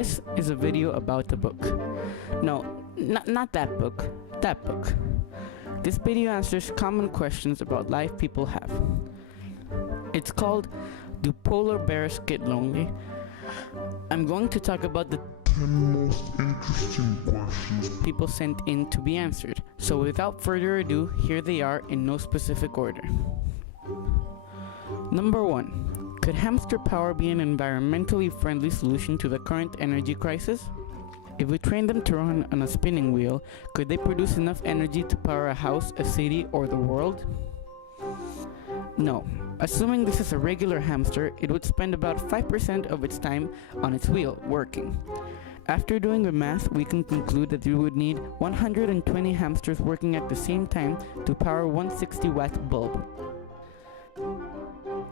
This is a video about a book. No, not that book. That book. This video answers common questions about life people have. It's called Do Polar Bears Get Lonely? I'm going to talk about the 10 most interesting questions people sent in to be answered. So without further ado, here they are in no specific order. Number 1. Could hamster power be an environmentally friendly solution to the current energy crisis? If we train them to run on a spinning wheel, could they produce enough energy to power a house, a city, or the world? No. Assuming this is a regular hamster, it would spend about 5% of its time on its wheel, working. After doing the math, we can conclude that we would need 120 hamsters working at the same time to power 160-watt bulb.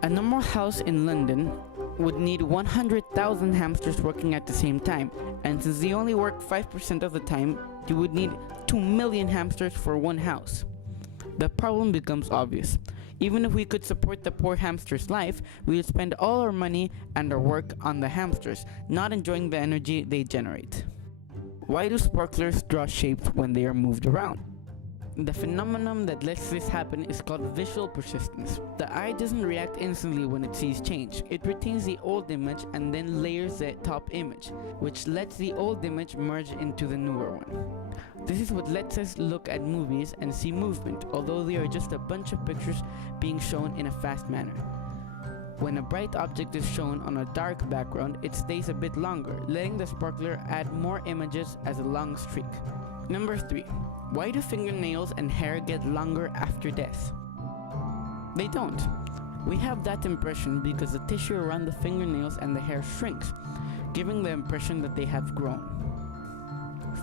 A normal house in London would need 100,000 hamsters working at the same time, and since they only work 5% of the time, you would need 2 million hamsters for one house. The problem becomes obvious. Even if we could support the poor hamster's life, we would spend all our money and our work on the hamsters, not enjoying the energy they generate. Why do sparklers draw shapes when they are moved around? The phenomenon that lets this happen is called visual persistence. The eye doesn't react instantly when it sees change. It retains the old image and then layers the top image, which lets the old image merge into the newer one. This is what lets us look at movies and see movement, although they are just a bunch of pictures being shown in a fast manner. When a bright object is shown on a dark background, it stays a bit longer, letting the sparkler add more images as a long streak. Number 3. Why do fingernails and hair get longer after death? They don't. We have that impression because the tissue around the fingernails and the hair shrinks, giving the impression that they have grown.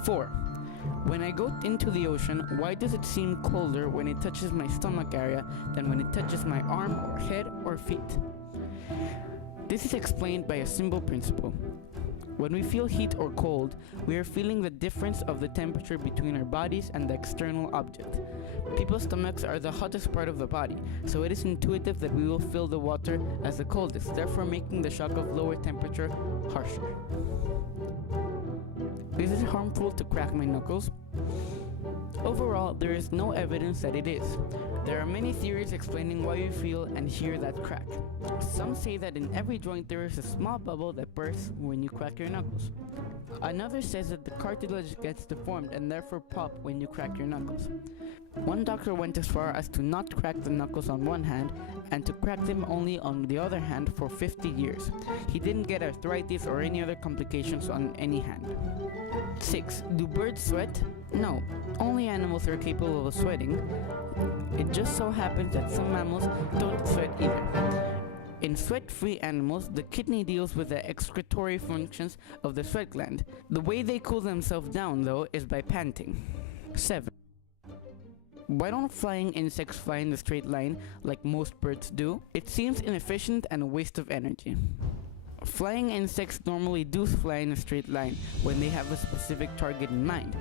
4. When I go into the ocean, why does it seem colder when it touches my stomach area than when it touches my arm or head or feet? This is explained by a simple principle. When we feel heat or cold, we are feeling the difference of the temperature between our bodies and the external object. People's stomachs are the hottest part of the body, so it is intuitive that we will feel the water as the coldest, therefore making the shock of lower temperature harsher. Is it harmful to crack my knuckles? Overall, there is no evidence that it is. There are many theories explaining why you feel and hear that crack. Some say that in every joint there is a small bubble that bursts when you crack your knuckles. Another says that the cartilage gets deformed and therefore pop when you crack your knuckles. One doctor went as far as to not crack the knuckles on one hand and to crack them only on the other hand for 50 years. He didn't get arthritis or any other complications on any hand. 6. Do birds sweat? No, only animals are capable of sweating. It just so happens that some mammals don't sweat either. In sweat-free animals, the kidney deals with the excretory functions of the sweat gland. The way they cool themselves down, though, is by panting. 7. Why don't flying insects fly in a straight line like most birds do? It seems inefficient and a waste of energy. Flying insects normally do fly in a straight line when they have a specific target in mind.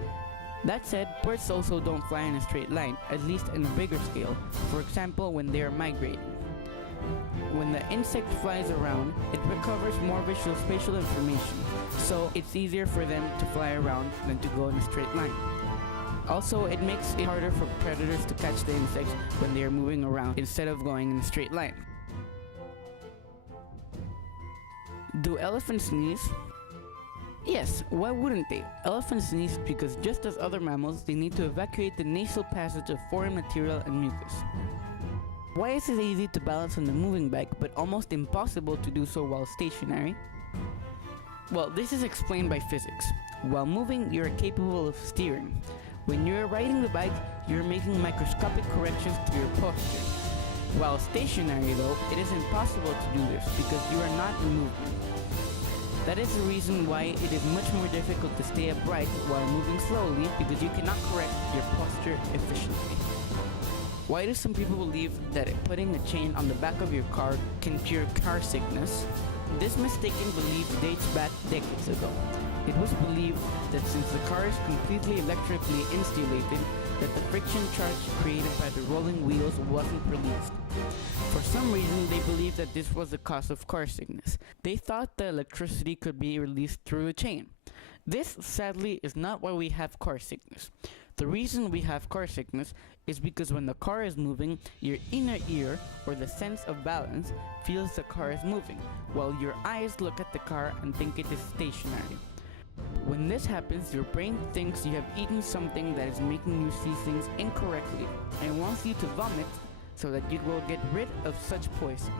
That said, birds also don't fly in a straight line, at least in a bigger scale, for example when they are migrating. When the insect flies around, it recovers more visual spatial information, so it's easier for them to fly around than to go in a straight line. Also, it makes it harder for predators to catch the insects when they are moving around instead of going in a straight line. Do elephants sneeze? Yes, why wouldn't they? Elephants sneeze because just as other mammals, they need to evacuate the nasal passage of foreign material and mucus. Why is it easy to balance on the moving bike but almost impossible to do so while stationary? Well, this is explained by physics. While moving, you are capable of steering. When you are riding the bike, you are making microscopic corrections to your posture. While stationary though, it is impossible to do this because you are not in movement. That is the reason why it is much more difficult to stay upright while moving slowly because you cannot correct your posture efficiently. Why do some people believe that putting a chain on the back of your car can cure car sickness? This mistaken belief dates back decades ago. It was believed that since the car is completely electrically insulated, that the friction charge created by the rolling wheels wasn't released. For some reason, they believed that this was the cause of car sickness. They thought the electricity could be released through the chain. This, sadly, is not why we have car sickness. The reason we have car sickness is because when the car is moving, your inner ear, or the sense of balance, feels the car is moving, while your eyes look at the car and think it is stationary. When this happens, your brain thinks you have eaten something that is making you see things incorrectly and wants you to vomit so that you will get rid of such poison.